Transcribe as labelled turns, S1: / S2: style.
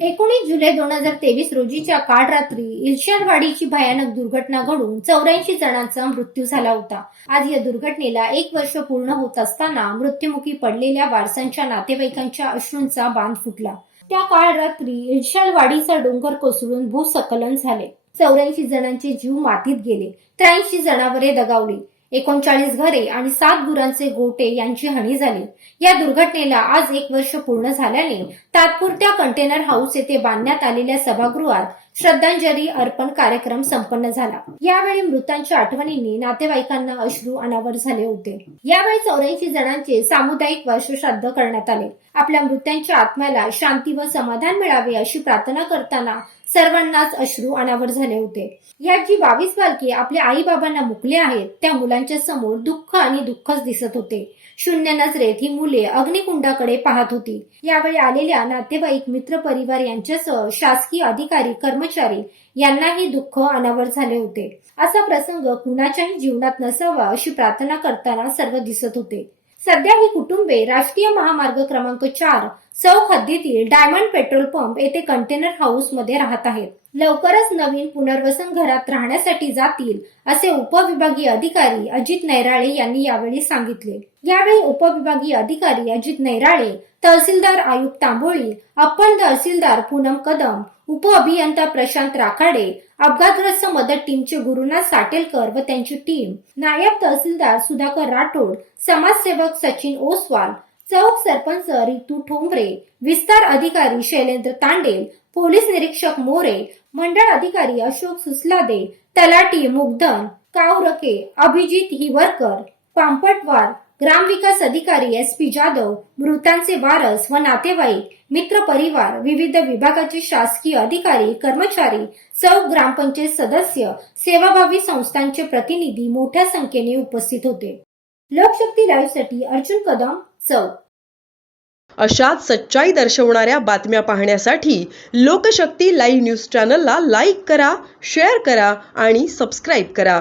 S1: एकोणीस जुलै दोन हजार तेवीस रोजीच्या काळ रात्री इलशानवाडीची भयानक दुर्घटना घडून चौऱ्याऐंशी जणांचा मृत्यू झाला होता. आज या दुर्घटनेला एक वर्ष पूर्ण होत असताना मृत्युमुखी पडलेल्या वारसांच्या नातेवाईकांच्या अश्रूंचा बांध फुटला. त्या काळ रात्री इर्शादवाडीचा डोंगर कोसळून भूसकलन झाले. चौऱ्याऐंशी जणांचे जीव मातीत गेले. त्र्याऐंशी जनावरे दगावली. एकोणचाळीस घरे आणि सात गुरांचे गोटे यांची हानी झाली. या दुर्घटनेला आज एक वर्ष पूर्ण झाल्याने तात्पुरत्या कंटेनर हाऊस येथे बांधण्यात आलेल्या सभागृहात श्रद्धांजली अर्पण कार्यक्रम संपन्न झाला. यावेळी मृतांच्या आठवणींनी नातेवाईकांना अश्रू अनावर झाले होते. यावेळी चौऱ्याऐंशी जणांचे सामुदायिक वर्षश्राद्ध करण्यात आले. आपल्या मृत्यांच्या आत्म्याला शांती व समाधान मिळावे अशी प्रार्थना करताना सर्वांनाच अश्रू अनावर झाले होते. यात जी बावीस बालके आपल्या आई बाबांना मुकले आहेत. त्या मुलांच्या समोर दुःख आणि दुःखच दिसत होते. शून्य नजरेत ही मुले अग्निकुंडाकडे पाहत होती. यावेळी आलेल्या नातेवाईक मित्र परिवार यांच्यासह शासकीय अधिकारी कर्मचारी यांनाही दुःख अनावर झाले होते. असा प्रसंग कुणाच्याही जीवनात नसावा अशी प्रार्थना करताना सर्व दिसत होते. सध्या ही कुटुंबे राष्ट्रीय महामार्ग क्रमांक चार चौक हद्दीतील डायमंड पेट्रोल पंप येथे कंटेनर हाऊसमध्ये राहत आहेत. लवकरच नवीन पुनर्वसन घरात राहण्यासाठी जातील असे उपविभागीय अधिकारी अजित नैराळे यांनी यावेळी सांगितले. यावेळी उपविभागीय अधिकारी अजित नैराळे तहसीलदार आयुक्त तांबोळी अप्पर तहसीलदार पूनम कदम उप अभियंता प्रशांत राखाडे अपघातग्रस्त मदत टीमचे गुरुनाथ साटेलकर व त्यांची टीम नायब तहसीलदार सुधाकर राठोड समाजसेवक सचिन ओसवाल चौक सरपंच रितू ठोंबरे विस्तार अधिकारी शैलेंद्र तांडेल पोलीस निरीक्षक मोरे मंडळ अधिकारी अशोक सुसलादे तलाटी मुग्धन कावरके अभिजित हिवरकर पांपटवार ग्रामविकास अधिकारी एस पी जाधव मृतांचे वारस व नातेवाईक मित्र परिवार विविध विभागाचे शासकीय अधिकारी कर्मचारी सौ ग्रामपंचायत सदस्य सेवाभावी संस्थांचे प्रतिनिधी मोठ्या संख्येने उपस्थित होते. लोकशक्ती लाईव्हसाठी अर्जुन कदम चौक.
S2: अशाच सच्चाई दर्शवणाऱ्या बातम्या पाहण्यासाठी लोकशक्ती लाईव्ह न्यूज चॅनलला लाईक करा शेअर करा आणि सबस्क्राईब करा.